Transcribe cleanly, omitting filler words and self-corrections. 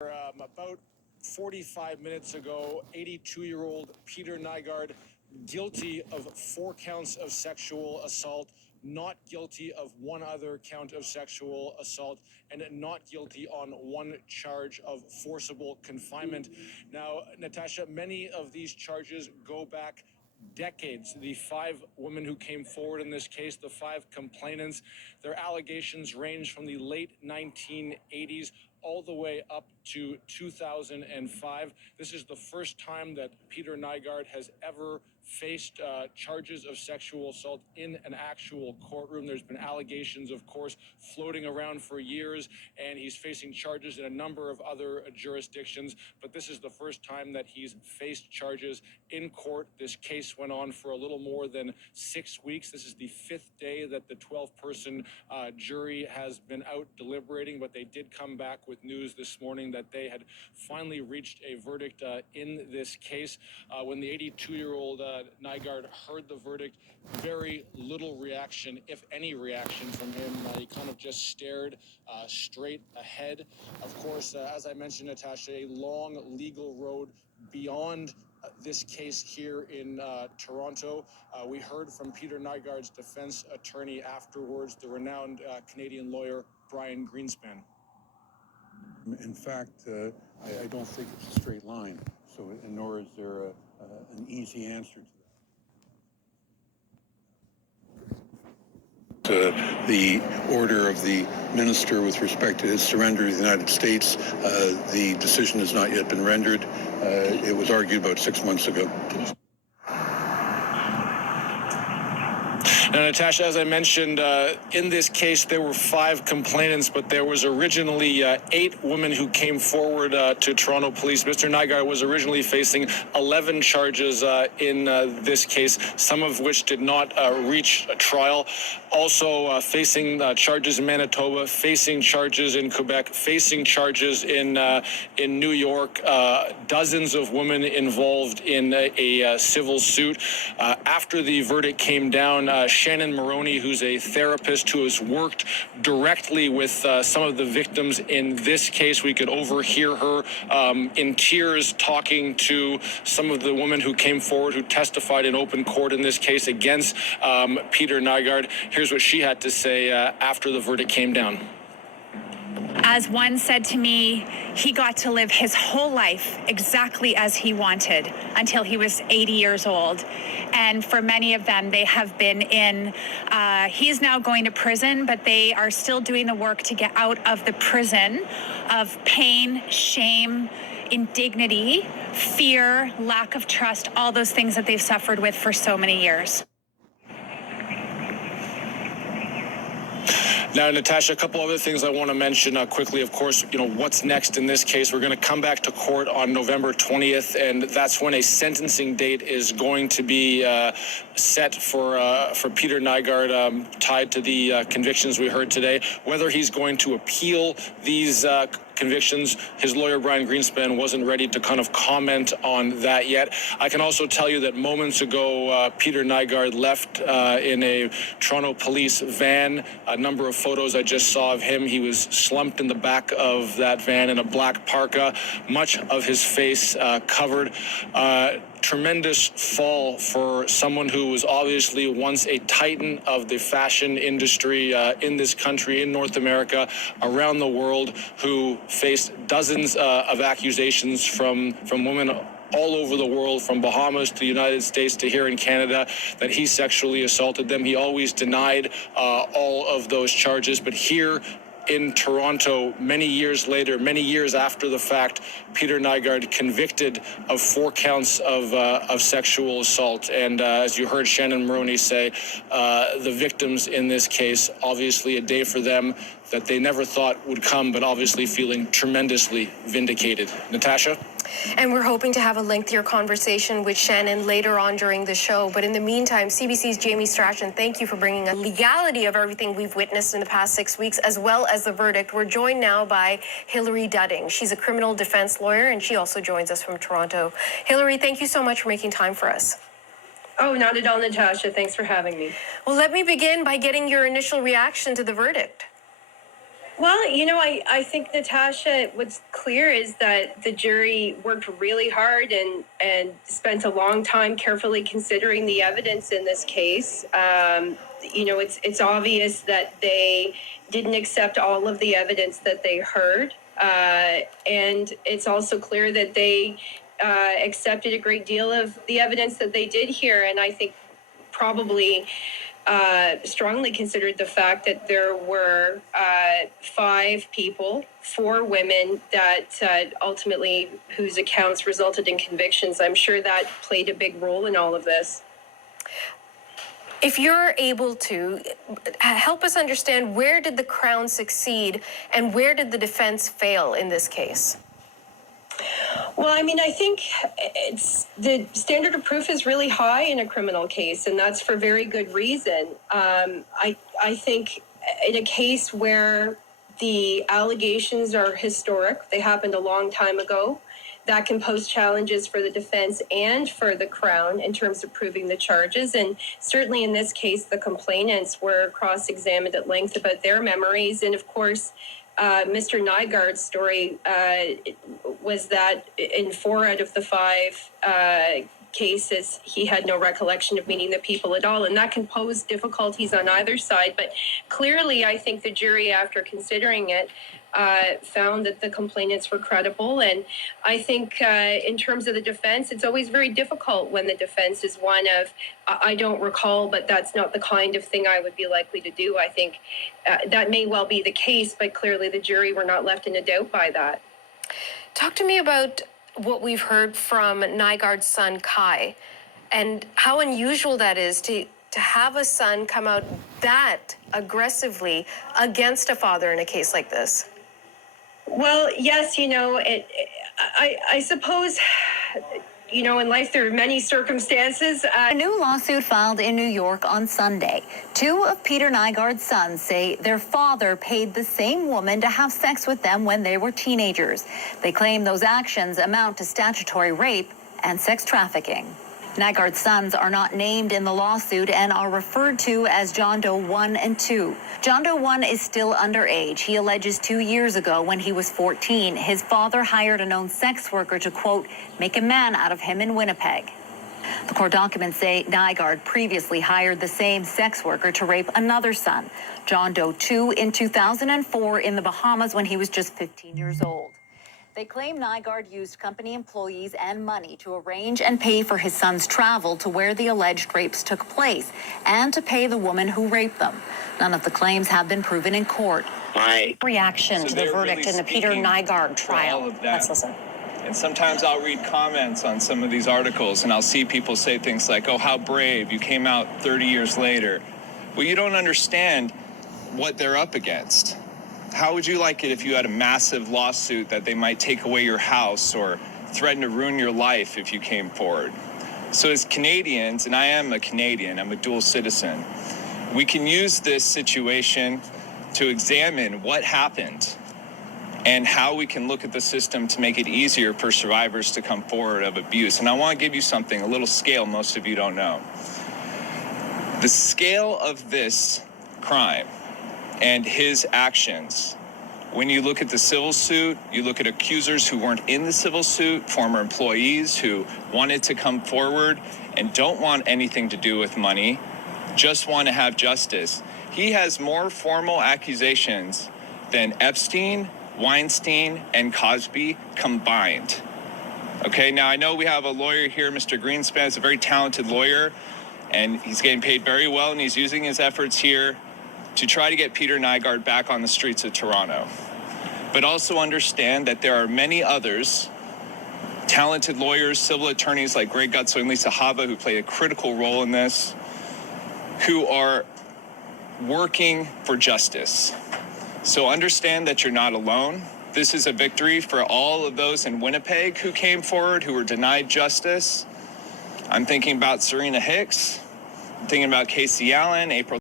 About 45 minutes ago, 82-year-old Peter Nygard, guilty of 4 counts of sexual assault, not guilty of 1 other count of sexual assault, and not guilty on 1 charge of forcible confinement. Now, Natasha, many of these charges go back decades. The 5 women who came forward in this case, the 5 complainants, their allegations range from the late 1980s all the way up to 2005. This is the first time that Peter Nygard has ever faced charges of sexual assault in an actual courtroom. There's been allegations, of course, floating around for years, and he's facing charges in a number of other jurisdictions. But this is the first time that he's faced charges in court. This case went on for a little more than 6 weeks. This is the 5th day that the 12-person jury has been out deliberating, but they did come back with news this morning that they had finally reached a verdict in this case. When the 82-year-old Nygard heard the verdict, very little reaction, if any reaction from him. He kind of just stared straight ahead. Of course, as I mentioned, Natasha, a long legal road beyond this case here in Toronto. We heard from Peter Nygard's defense attorney afterwards, the renowned Canadian lawyer Brian Greenspan. In fact, I don't think it's a straight line, so nor is there an easy answer to that. The order of the minister with respect to his surrender to the United States, the decision has not yet been rendered. It was argued about 6 months ago. Now, Natasha, as I mentioned, in this case, there were 5 complainants, but there was originally 8 women who came forward to Toronto Police. Mr. Nygard was originally facing 11 charges in this case, some of which did not reach a trial. Also facing charges in Manitoba, facing charges in Quebec, facing charges in New York. Dozens of women involved in a civil suit. After the verdict came down, Shannon Maroney, who's a therapist who has worked directly with some of the victims in this case, we could overhear her in tears talking to some of the women who came forward, who testified in open court in this case against Peter Nygard. Here's what she had to say after the verdict came down. As one said to me, he got to live his whole life exactly as he wanted until he was 80 years old. And for many of them, they have been in, he's now going to prison, but they are still doing the work to get out of the prison of pain, shame, indignity, fear, lack of trust, all those things that they've suffered with for so many years. Now, Natasha, a couple other things I want to mention quickly. Of course, what's next in this case? We're going to come back to court on November 20th, and that's when a sentencing date is going to be set for Peter Nygard, tied to the convictions we heard today. Whether he's going to appeal these convictions, his lawyer Brian Greenspan wasn't ready to kind of comment on that yet. I can also tell you that moments ago, Peter Nygard left in a Toronto police van. A number of photos I just saw of him. He was slumped in the back of that van in a black parka, much of his face covered. Tremendous fall for someone who was obviously once a titan of the fashion industry in this country, in North America, around the world, who faced dozens of accusations from women all over the world, from Bahamas to the United States to here in Canada, that he sexually assaulted them. He always denied all of those charges, but here in Toronto, many years later, many years after the fact, Peter Nygard convicted of 4 counts of sexual assault. And as you heard Shannon Maroney say, the victims in this case, obviously a day for them that they never thought would come, but obviously feeling tremendously vindicated. Natasha? And we're hoping to have a lengthier conversation with Shannon later on during the show. But in the meantime, CBC's Jamie Strachan, thank you for bringing the legality of everything we've witnessed in the past 6 weeks, as well as the verdict. We're joined now by Hilary Dudding. She's a criminal defense lawyer, and she also joins us from Toronto. Hilary, thank you so much for making time for us. Oh, not at all, Natasha. Thanks for having me. Well, let me begin by getting your initial reaction to the verdict. Well, I think, Natasha, what's clear is that the jury worked really hard and spent a long time carefully considering the evidence in this case. It's obvious that they didn't accept all of the evidence that they heard. And it's also clear that they accepted a great deal of the evidence that they did hear. And I think probably strongly considered the fact that there were 5 people, 4 women that ultimately whose accounts resulted in convictions. I'm sure that played a big role in all of this. If you're able to, help us understand, where did the Crown succeed and where did the defense fail in this case? Well, I think the standard of proof is really high in a criminal case, and that's for very good reason. I think in a case where the allegations are historic, they happened a long time ago, that can pose challenges for the defense and for the Crown in terms of proving the charges. And certainly in this case, the complainants were cross-examined at length about their memories. And of course, Mr. Nygard's story was that in 4 out of the 5 cases, he had no recollection of meeting the people at all. And that can pose difficulties on either side. But clearly, I think the jury, after considering it, found that the complainants were credible. And I think in terms of the defense, it's always very difficult when the defense is one of, I don't recall, but that's not the kind of thing I would be likely to do. I think that may well be the case, but clearly the jury were not left in a doubt by that. Talk to me about what we've heard from Nygard's son, Kai, and how unusual that is to have a son come out that aggressively against a father in a case like this. Well, yes, I suppose, in life there are many circumstances. A new lawsuit filed in New York on Sunday. 2 of Peter Nygard's sons say their father paid the same woman to have sex with them when they were teenagers. They claim those actions amount to statutory rape and sex trafficking. Nygard's sons are not named in the lawsuit and are referred to as John Doe 1 and 2. John Doe 1 is still underage. He alleges 2 years ago, when he was 14, his father hired a known sex worker to, quote, make a man out of him in Winnipeg. The court documents say Nygard previously hired the same sex worker to rape another son, John Doe 2, in 2004 in the Bahamas when he was just 15 years old. They claim Nygard used company employees and money to arrange and pay for his son's travel to where the alleged rapes took place and to pay the woman who raped them. None of the claims have been proven in court. Reaction to the verdict in the Peter Nygard trial. Let's listen. And sometimes I'll read comments on some of these articles and I'll see people say things like, oh, how brave, you came out 30 years later. Well, you don't understand what they're up against. How would you like it if you had a massive lawsuit that they might take away your house or threaten to ruin your life if you came forward? So as Canadians, and I am a Canadian, I'm a dual citizen, we can use this situation to examine what happened and how we can look at the system to make it easier for survivors to come forward of abuse. And I want to give you something, a little scale most of you don't know. The scale of this crime and his actions, when you look at the civil suit, you look at accusers who weren't in the civil suit, former employees who wanted to come forward and don't want anything to do with money, just want to have justice. He has more formal accusations than Epstein, Weinstein, and Cosby combined. Okay, now I know we have a lawyer here, Mr. Greenspan is a very talented lawyer, and he's getting paid very well, and he's using his efforts here to try to get Peter Nygard back on the streets of Toronto. But also understand that there are many others, talented lawyers, civil attorneys like Greg Gutsow and Lisa Hava, who played a critical role in this, who are working for justice. So understand that you're not alone. This is a victory for all of those in Winnipeg who came forward, who were denied justice. I'm thinking about Serena Hicks. I'm thinking about Casey Allen, April